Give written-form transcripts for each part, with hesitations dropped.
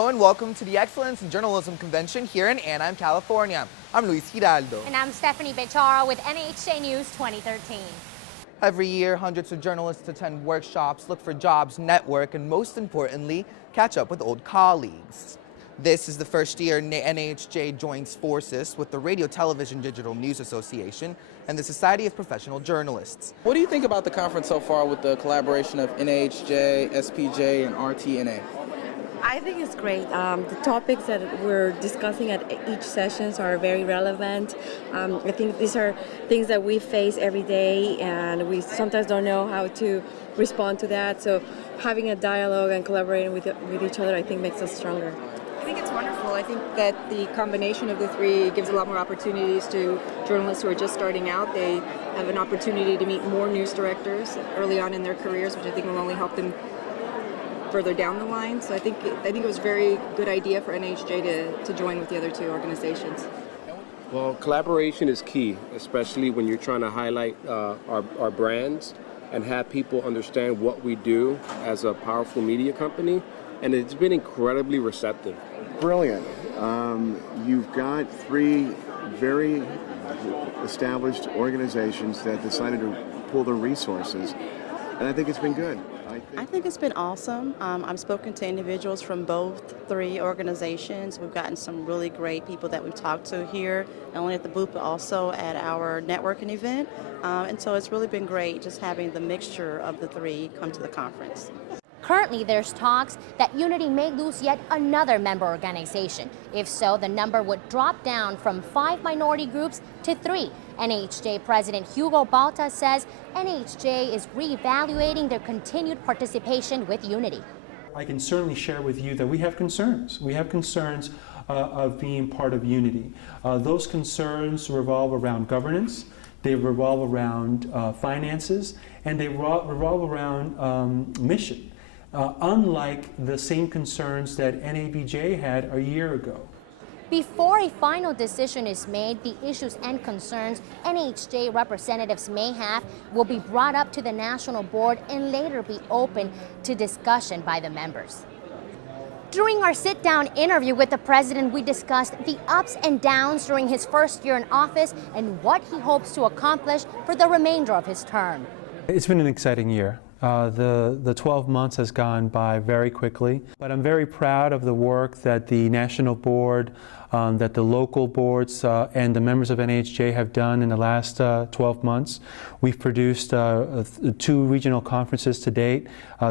Hello and welcome to the Excellence in Journalism Convention here in Anaheim, California. I'm Luis Giraldo. And I'm Stephanie Bechara with NAHJ News 2013. Every year, hundreds of journalists attend workshops, look for jobs, network, and most importantly, catch up with old colleagues. This is the first year NAHJ joins forces with the Radio Television Digital News Association and the Society of Professional Journalists. What do you think about the conference so far with the collaboration of NAHJ, SPJ, and RTNA? I think it's great. The topics that we're discussing at each sessions are very relevant. I think these are things that we face every day, and we sometimes don't know how to respond to that. So having a dialogue and collaborating with each other, I think, makes us stronger. I think it's wonderful. I think that the combination of the three gives a lot more opportunities to journalists who are just starting out. They have an opportunity to meet more news directors early on in their careers, which I think will only help them further down the line. So I think it was a very good idea for NAHJ to join with the other two organizations. Well, collaboration is key, especially when you're trying to highlight our brands and have people understand what we do as a powerful media company. And it's been incredibly receptive. Brilliant. You've got three very established organizations that decided to pool their resources, and I think it's been good. I think it's been awesome. I've spoken to individuals from both three organizations. We've gotten some really great people that we've talked to here, not only at the booth but also at our networking event. And so it's really been great just having the mixture of the three come to the conference. Currently, there's talks that Unity may lose yet another member organization. If so, the number would drop down from 5 minority groups to 3. NAHJ President Hugo Balta says NAHJ is reevaluating their continued participation with Unity. I can certainly share with you that we have concerns. We have concerns of being part of Unity. Those concerns revolve around governance, they revolve around finances, and they revolve around mission. Unlike the same concerns that NABJ had a year ago. Before a final decision is made, the issues and concerns NAHJ representatives may have will be brought up to the National Board and later be open to discussion by the members. During our sit-down interview with the president, we discussed the ups and downs during his first year in office and what he hopes to accomplish for the remainder of his term. It's been an exciting year. The 12 months has gone by very quickly, but I'm very proud of the work that the National Board, that the local boards and the members of NAHJ have done in the last 12 months. We've produced 2 regional conferences to date,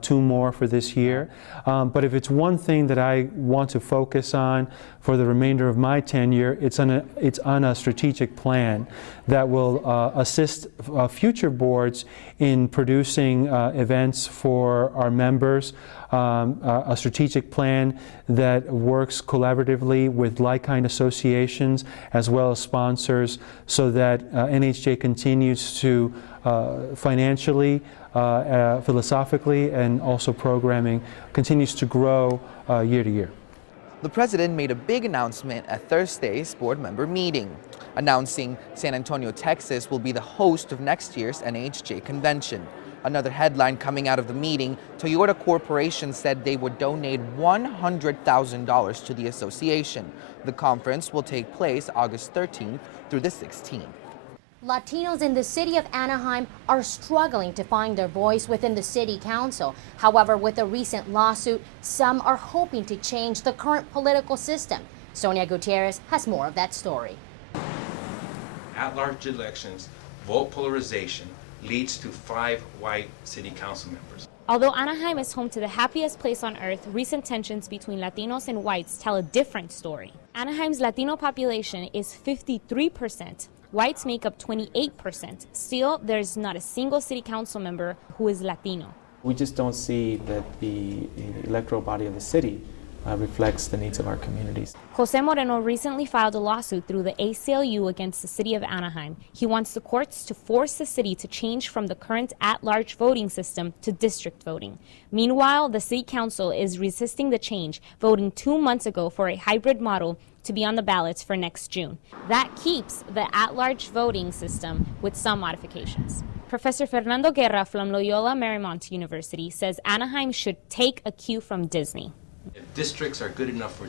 2 more for this year. But if it's one thing that I want to focus on for the remainder of my tenure, it's on a strategic plan that will assist future boards in producing events for our members, a strategic plan that works collaboratively with like-kind associations as well as sponsors so that NAHJ continues to financially, philosophically, and also programming continues to grow year to year. The president made a big announcement at Thursday's board member meeting, announcing San Antonio, Texas will be the host of next year's NAHJ convention. Another headline coming out of the meeting, Toyota Corporation said they would donate $100,000 to the association. The conference will take place August 13th through the 16th. Latinos in the city of Anaheim are struggling to find their voice within the city council. However, with a recent lawsuit, some are hoping to change the current political system. Sonia Gutierrez has more of that story. At-large elections, vote polarization leads to 5 white city council members. Although Anaheim is home to the happiest place on earth, recent tensions between Latinos and whites tell a different story. Anaheim's Latino population is 53%. Whites make up 28%. Still, there's not a single city council member who is Latino. We just don't see that the electoral body of the city reflects the needs of our communities. Jose Moreno recently filed a lawsuit through the ACLU against the city of Anaheim. He wants the courts to force the city to change from the current at-large voting system to district voting. Meanwhile, the city council is resisting the change, voting 2 months ago for a hybrid model to be on the ballots for next June. That keeps the at-large voting system with some modifications. Professor Fernando Guerra from Loyola Marymount University says Anaheim should take a cue from Disney. If districts are good enough for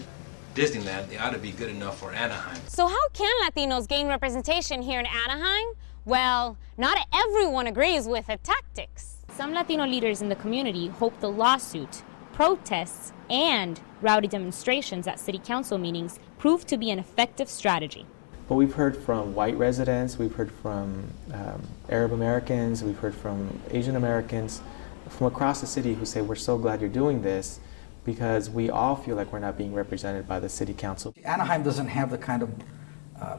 Disneyland, they ought to be good enough for Anaheim. So how can Latinos gain representation here in Anaheim? Well, not everyone agrees with the tactics. Some Latino leaders in the community hope the lawsuit, protests, and rowdy demonstrations at city council meetings prove to be an effective strategy. But we've heard from white residents, we've heard from Arab Americans, we've heard from Asian Americans from across the city who say, we're so glad you're doing this because we all feel like we're not being represented by the city council. Anaheim doesn't have the kind of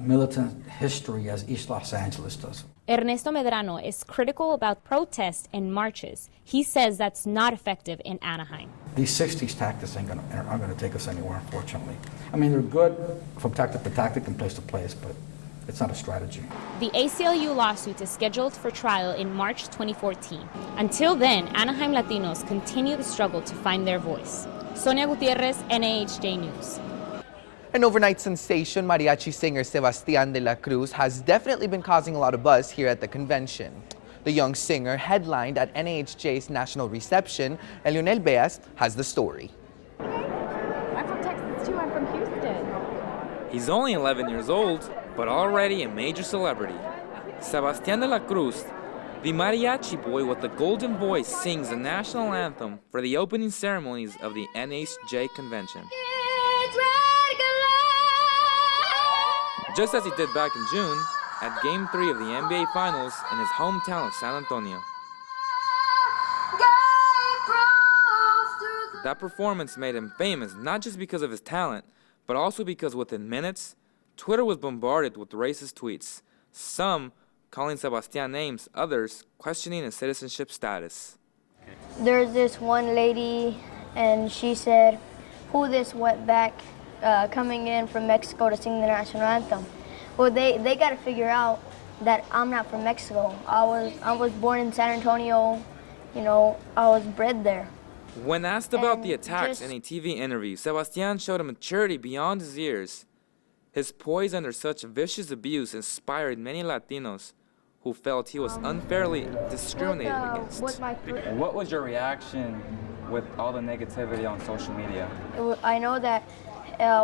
militant history as East Los Angeles does. Ernesto Medrano is critical about protests and marches. He says that's not effective in Anaheim. These 60s tactics aren't going to take us anywhere, unfortunately. I mean, they're good from tactic to tactic and place to place, but it's not a strategy. The ACLU lawsuit is scheduled for trial in March 2014. Until then, Anaheim Latinos continue the struggle to find their voice. Sonia Gutierrez, NAHJ News. An overnight sensation, mariachi singer Sebastián de la Cruz has definitely been causing a lot of buzz here at the convention. The young singer headlined at NAHJ's national reception, and Lionel Beas has the story. I'm from Texas too, I'm from Houston. He's only 11 years old, but already a major celebrity. Sebastián de la Cruz, the mariachi boy with the golden voice, sings the national anthem for the opening ceremonies of the NAHJ convention. Just as he did back in June, at Game 3 of the NBA Finals in his hometown of San Antonio. That performance made him famous not just because of his talent, but also because within minutes, Twitter was bombarded with racist tweets, some calling Sebastián names, others questioning his citizenship status. There's this one lady, and she said, who this wetback coming in from Mexico to sing the national anthem? Well, they got to figure out that I'm not from Mexico. I was born in San Antonio, you know, I was bred there. When asked about the attacks in a TV interview, Sebastián showed a maturity beyond his years. His poise under such vicious abuse inspired many Latinos who felt he was unfairly discriminated against. What was your reaction with all the negativity on social media? I know that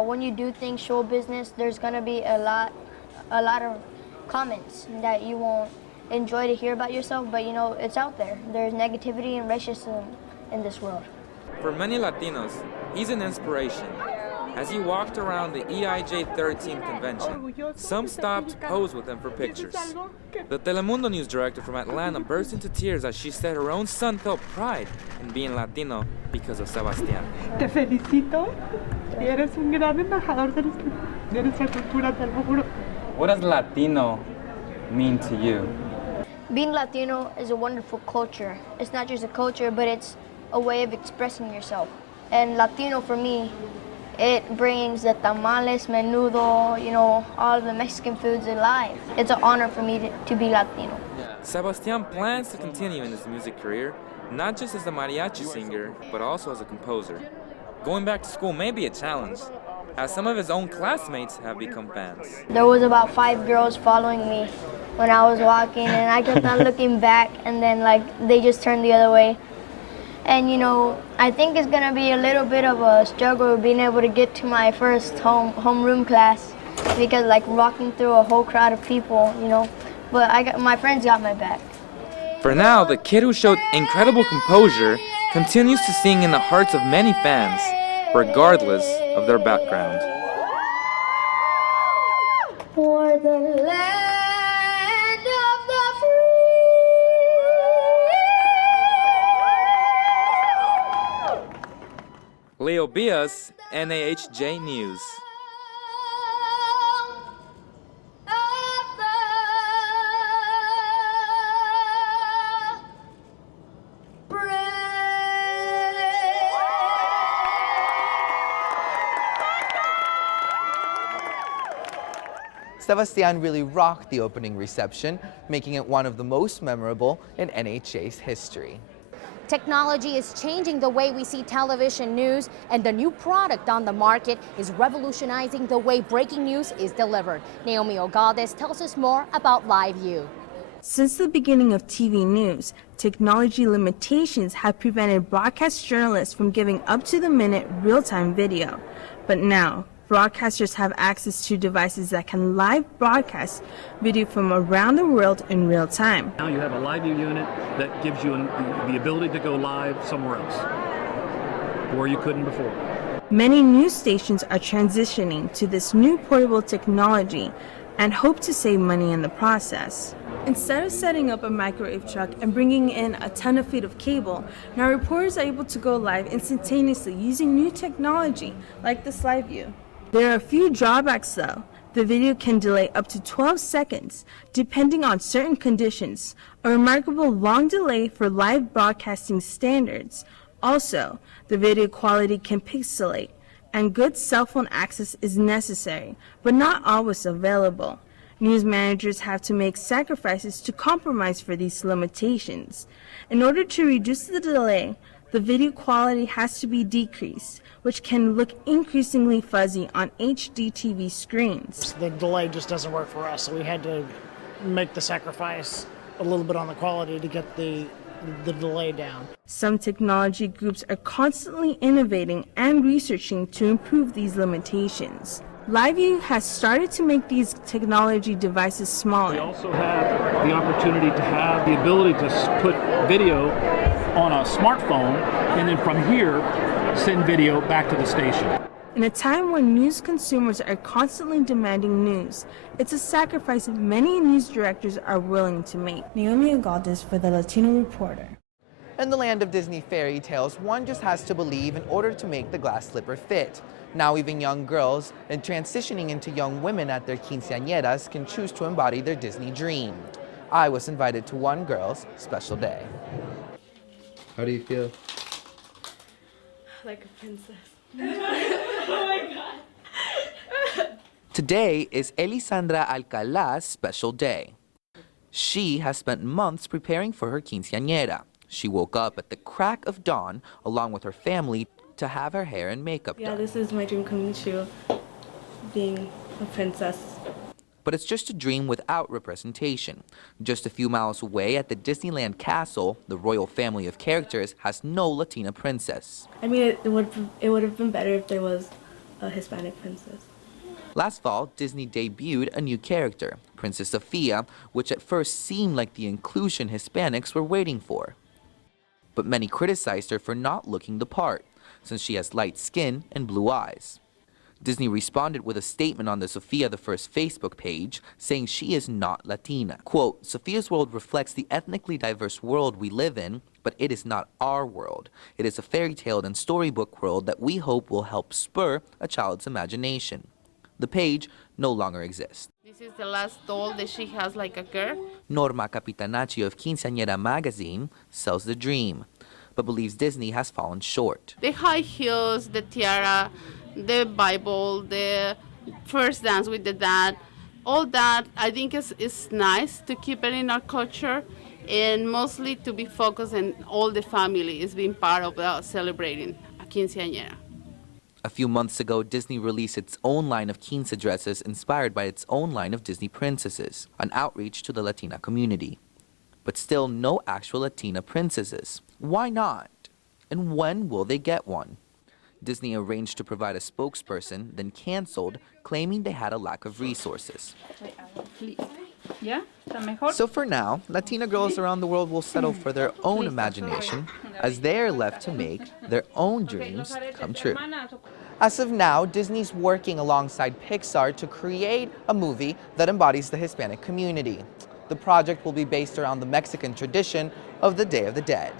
when you do things show business, there's gonna be a lot of comments that you won't enjoy to hear about yourself, but you know, it's out there. There's negativity and racism in this world. For many Latinos, he's an inspiration. As he walked around the EIJ 13 convention, some stopped to pose with him for pictures. The Telemundo news director from Atlanta burst into tears as she said her own son felt pride in being Latino because of Sebastián. Te felicito. Eres un gran embajador de nuestra cultura, te lo juro. What does Latino mean to you? Being Latino is a wonderful culture. It's not just a culture, but it's a way of expressing yourself. And Latino for me, it brings the tamales, menudo, you know, all of the Mexican foods alive. It's an honor for me to be Latino. Sebastián plans to continue in his music career, not just as a mariachi singer, but also as a composer. Going back to school may be a challenge, as some of his own classmates have become fans. There was about 5 girls following me when I was walking, and I kept on looking back, and then like they just turned the other way. And you know, I think it's gonna be a little bit of a struggle being able to get to my first homeroom class, because like walking through a whole crowd of people, you know. But my friends got my back. For now, the kid who showed incredible composure continues to sing in the hearts of many fans, regardless of their background. For the land of the free. Leo Bias, NAHJ News. Sebastián really rocked the opening reception, making it one of the most memorable in NAHJ's history. Technology is changing the way we see television news, and the new product on the market is revolutionizing the way breaking news is delivered. Naomi Ogaldes tells us more about LiveU. Since the beginning of TV news, technology limitations have prevented broadcast journalists from giving up-to-the-minute real-time video. But now, broadcasters have access to devices that can live broadcast video from around the world in real time. Now you have a live view unit that gives you the ability to go live somewhere else, where you couldn't before. Many news stations are transitioning to this new portable technology and hope to save money in the process. Instead of setting up a microwave truck and bringing in a ton of feet of cable, now reporters are able to go live instantaneously using new technology like this live view. There are a few drawbacks though. The video can delay up to 12 seconds, depending on certain conditions, a remarkable long delay for live broadcasting standards. Also, the video quality can pixelate, and good cell phone access is necessary, but not always available. News managers have to make sacrifices to compromise for these limitations. In order to reduce the delay, the video quality has to be decreased, which can look increasingly fuzzy on HD TV screens. The delay just doesn't work for us, so we had to make the sacrifice a little bit on the quality to get the delay down. Some technology groups are constantly innovating and researching to improve these limitations. LiveView has started to make these technology devices smaller. We also have the opportunity to have the ability to put video on a smartphone and then from here send video back to the station. In a time when news consumers are constantly demanding news, it's a sacrifice many news directors are willing to make. Naomi Agaldes for the Latino Reporter. In the land of Disney fairy tales, one just has to believe in order to make the glass slipper fit. Now even young girls and transitioning into young women at their quinceañeras can choose to embody their Disney dream. I was invited to one girl's special day. How do you feel? Like a princess. Oh my God. Today is Elisandra Alcalà's special day. She has spent months preparing for her quinceañera. She woke up at the crack of dawn along with her family to have her hair and makeup done. Yeah, this is my dream coming true, being a princess. But it's just a dream without representation. Just a few miles away at the Disneyland Castle, the royal family of characters has no Latina princess. I mean, it would have been better if there was a Hispanic princess. Last fall, Disney debuted a new character, Princess Sophia, which at first seemed like the inclusion Hispanics were waiting for. But many criticized her for not looking the part, since she has light skin and blue eyes. Disney responded with a statement on the Sophia the First Facebook page, saying she is not Latina. Quote, Sophia's world reflects the ethnically diverse world we live in, but it is not our world. It is a fairy tale and storybook world that we hope will help spur a child's imagination. The page no longer exists. This is the last doll that she has like a girl. Norma Capitanacci of Quinceañera magazine sells the dream, but believes Disney has fallen short. The high heels, the tiara, the Bible, the first dance with the dad, all that I think is nice to keep it in our culture, and mostly to be focused on all the family is being part of celebrating a quinceañera. A few months ago, Disney released its own line of quince dresses inspired by its own line of Disney princesses, an outreach to the Latina community. But still no actual Latina princesses. Why not? And when will they get one? Disney arranged to provide a spokesperson, then canceled, claiming they had a lack of resources. So for now, Latina girls around the world will settle for their own imagination as they are left to make their own dreams come true. As of now, Disney's working alongside Pixar to create a movie that embodies the Hispanic community. The project will be based around the Mexican tradition of the Day of the Dead.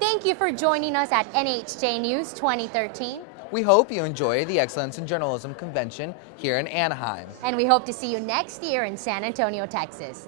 Thank you for joining us at NAHJ News 2013. We hope you enjoy the Excellence in Journalism Convention here in Anaheim. And we hope to see you next year in San Antonio, Texas.